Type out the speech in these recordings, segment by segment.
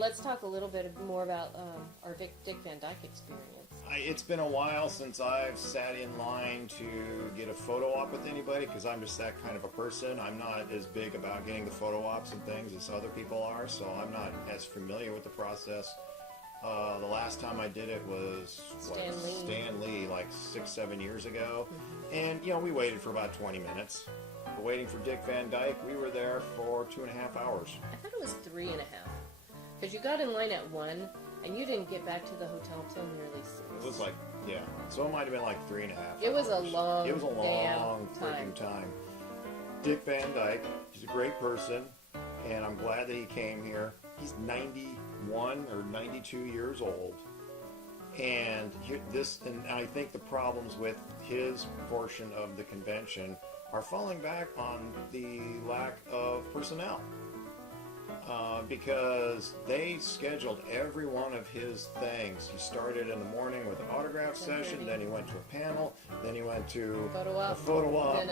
let's talk a little bit more about our Dick Van Dyke experience. It's been a while since I've sat in line to get a photo op with anybody, because I'm just that kind of a person. I'm not as big about getting the photo ops and things as other people are, so I'm not as familiar with the process. The last time I did it was Stan Lee, like 6-7 years ago. Mm-hmm. And, you know, we waited for about 20 minutes. But waiting for Dick Van Dyke, we were there for 2.5 hours. I thought it was 3.5. Because you got in line at 1, and you didn't get back to the hotel till nearly 6. It was like, yeah. So it might have been like 3.5 hours. It was a long freaking time. Dick Van Dyke, he's a great person, and I'm glad that he came here. He's 91 or 92 years old. And I think the problems with his portion of the convention are falling back on the lack of personnel. Because they scheduled every one of his things. He started in the morning with an autograph session, then he went to a panel, then he went to a photo op, then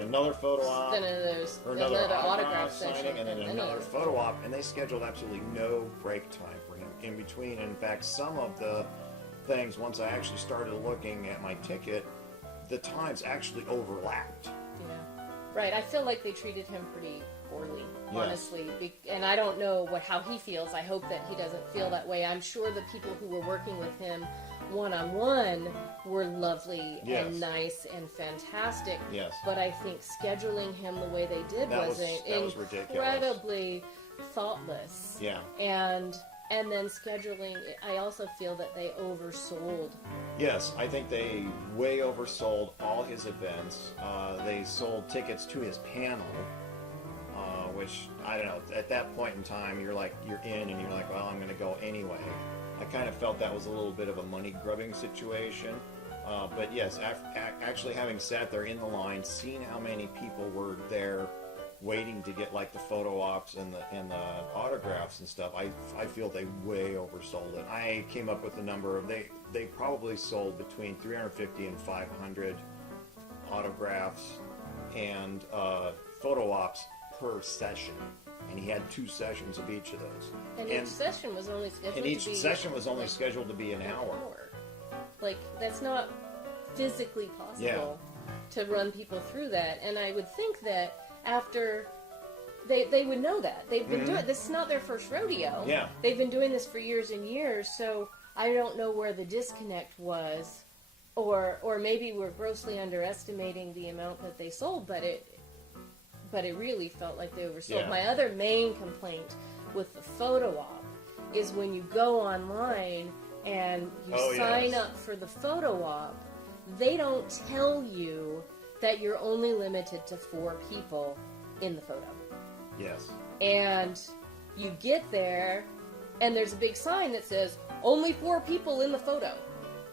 another photo op, then another autograph signing, and then another photo op, and they scheduled absolutely no break time for him in between. And in fact, some of the things, once I actually started looking at my ticket, the times actually overlapped. Yeah. Right, I feel like they treated him pretty poorly, honestly. Yes. And I don't know how he feels. I hope that he doesn't feel that way. I'm sure the people who were working with him one-on-one were lovely and nice and fantastic. Yes. But I think scheduling him the way they did was incredibly thoughtless. Yeah. And then scheduling, I also feel that they oversold. Yes, I think they way oversold all his events. They sold tickets to his panel, which, I don't know, at that point in time, you're in and you're like, well, I'm going to go anyway. I kind of felt that was a little bit of a money-grubbing situation. But yes, actually having sat there in the line, seeing how many people were there waiting to get like the photo ops and the autographs and stuff, I feel they way oversold it. I came up with the number of they probably sold between 350 and 500 autographs and photo ops per session, and he had 2 sessions of each of those. And each session was only scheduled to be an hour. Like, that's not physically possible to run people through that. And I would think that after they would know that. They've been doing this. Is not their first rodeo. Yeah. They've been doing this for years and years, so I don't know where the disconnect was, or maybe we're grossly underestimating the amount that they sold, but it really felt like they oversold. My other main complaint with the photo op is when you go online and you sign up for the photo op, they don't tell you that you're only limited to 4 people in the photo. Yes. And you get there, and there's a big sign that says, only 4 people in the photo.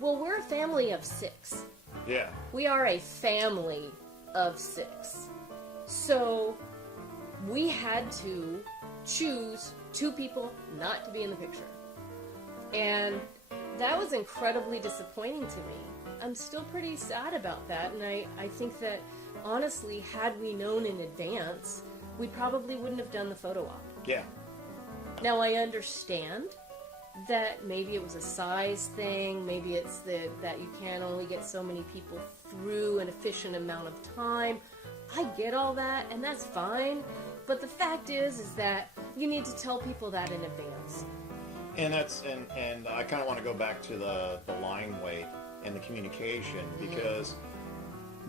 Well, we're a family of 6. Yeah. We are a family of 6. So we had to choose 2 people not to be in the picture. And that was incredibly disappointing to me. I'm still pretty sad about that, and I think that, honestly, had we known in advance, we probably wouldn't have done the photo op. Yeah. Now, I understand that maybe it was a size thing, maybe it's that you can only get so many people through an efficient amount of time. I get all that, and that's fine, but the fact is that you need to tell people that in advance. And I kind of want to go back to the line wait and the communication, because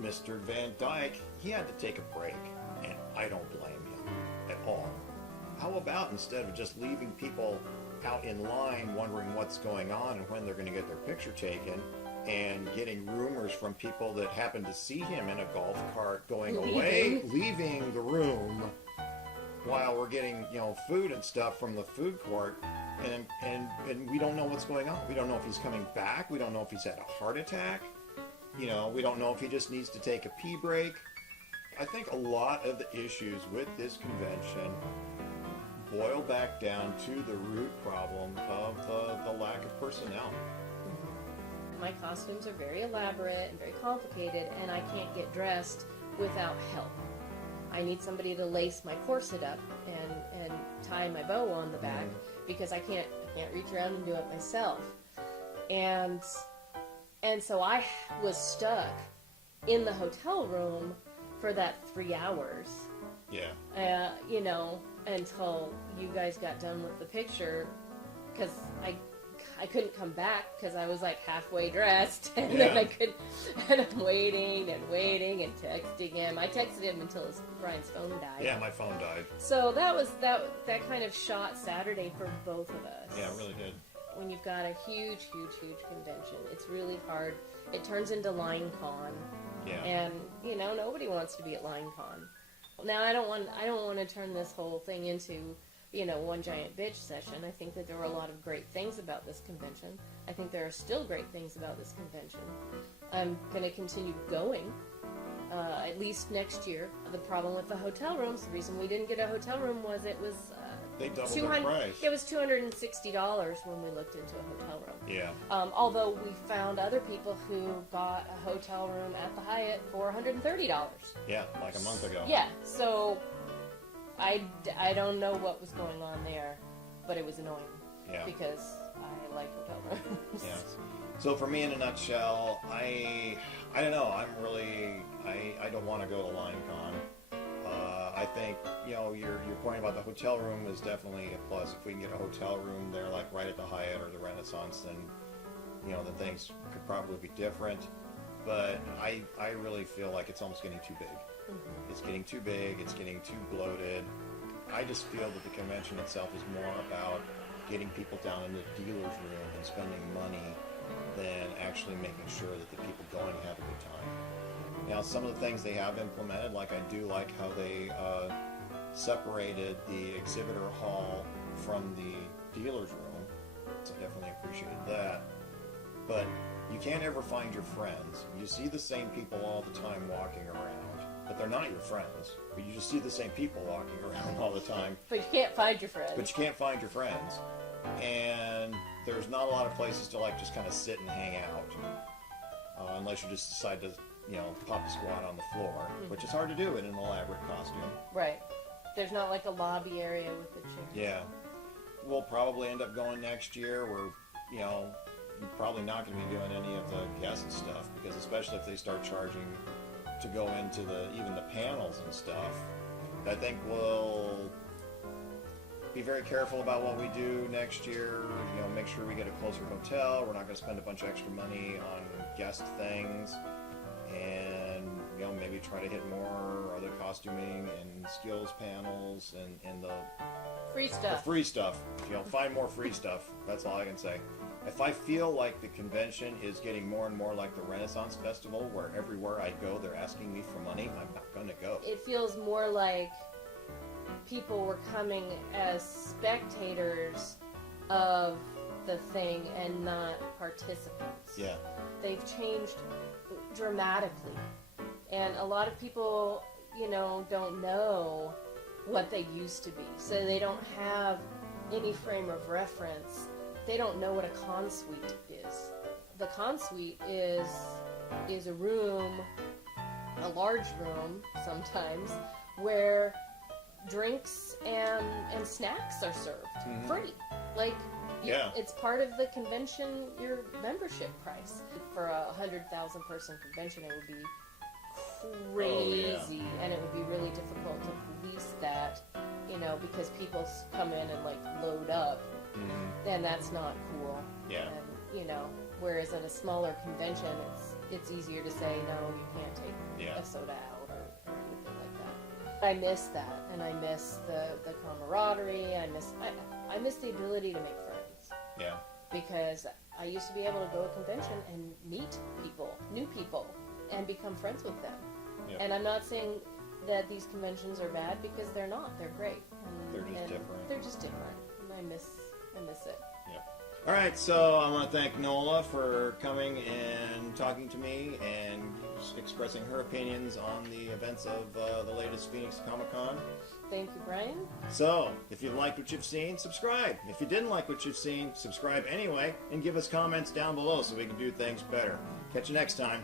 Mr. Van Dyke, he had to take a break, and I don't blame him at all. How about instead of just leaving people out in line wondering what's going on and when they're going to get their picture taken, and getting rumors from people that happen to see him in a golf cart going away, leaving the room while we're getting, food and stuff from the food court, and we don't know what's going on. We don't know if he's coming back. We don't know if he's had a heart attack. We don't know if he just needs to take a pee break. I think a lot of the issues with this convention boil back down to the root problem of the lack of personnel. My costumes are very elaborate and very complicated, and I can't get dressed without help. I need somebody to lace my corset up and tie my bow on the back because I can't reach around and do it myself. And so I was stuck in the hotel room for that 3 hours. Yeah. You know, until you guys got done with the picture, because I couldn't come back because I was like halfway dressed, and then and I'm waiting and texting him. I texted him until Brian's phone died. Yeah, my phone died. So that kind of shot Saturday for both of us. Yeah, it really did. When you've got a huge convention, it's really hard. It turns into LineCon. Yeah. And you know, nobody wants to be at LineCon. Now I don't want to turn this whole thing into, you know, one giant bitch session. I think that there were a lot of great things about this convention. I think there are still great things about this convention. I'm going to continue going, at least next year. The problem with the hotel rooms, the reason we didn't get a hotel room was it was they doubled the price. It was $260 when we looked into a hotel room. Yeah. Although we found other people who got a hotel room at the Hyatt for $130. Yeah, like a month ago. Yeah, so I don't know what was going on there, but it was annoying. Yeah. Because I like hotel rooms. Yeah. So for me, in a nutshell, I don't know. I don't want to go to LineCon. I think, you know, your point about the hotel room is definitely a plus. If we can get a hotel room there, like right at the Hyatt or the Renaissance, then, you know, the things could probably be different. But I really feel like it's almost getting too big. Mm-hmm. It's getting too big. It's getting too bloated. I just feel that the convention itself is more about getting people down in the dealer's room and spending money than actually making sure that the people going have a good time. Now, some of the things they have implemented, like I do like how they separated the exhibitor hall from the dealer's room. So I definitely appreciated that. But you can't ever find your friends. You see the same people all the time walking around, but they're not your friends. But you just see the same people walking around all the time. But you can't find your friends. But you can't find your friends. And there's not a lot of places to like just kind of sit and hang out. Unless you just decide to, you know, pop a squat on the floor, which is hard to do in an elaborate costume. Right. There's not like a lobby area with the chairs. Yeah. We'll probably end up going next year where, you know, you're probably not going to be doing any of the guest stuff, because especially if they start charging to go into even the panels and stuff, I think we'll be very careful about what we do next year. You know, make sure we get a closer hotel. We're not going to spend a bunch of extra money on guest things, and you know, maybe try to hit more other costuming and skills panels and the free stuff. The free stuff. You know, find more free stuff. That's all I can say. If I feel like the convention is getting more and more like the Renaissance Festival, where everywhere I go they're asking me for money, I'm not going to go. It feels more like people were coming as spectators of the thing and not participants. Yeah. They've changed dramatically. And a lot of people, you know, don't know what they used to be. So they don't have any frame of reference. They don't know what a consuite is. The consuite is a room, a large room sometimes, where drinks and snacks are served free. Like, it's part of the convention, your membership price. For a 100,000 person convention, it would be crazy, and it would be really difficult to police that, you know, because people come in and like load up, and that's not cool. Yeah. And, you know, whereas at a smaller convention, it's easier to say, no, you can't take a soda out or anything like that. I miss that, and I miss the camaraderie. I miss the ability to make friends. Yeah. Because I used to be able to go to a convention and meet people, new people, and become friends with them. Yep. And I'm not saying that these conventions are bad, because they're not. They're great. They're just different. They're just different. And I miss it. Yep. All right, so I want to thank Nola for coming and talking to me and expressing her opinions on the events of the latest Phoenix Comicon. Thank you, Brian. So, if you liked what you've seen, subscribe. If you didn't like what you've seen, subscribe anyway, and give us comments down below so we can do things better. Catch you next time.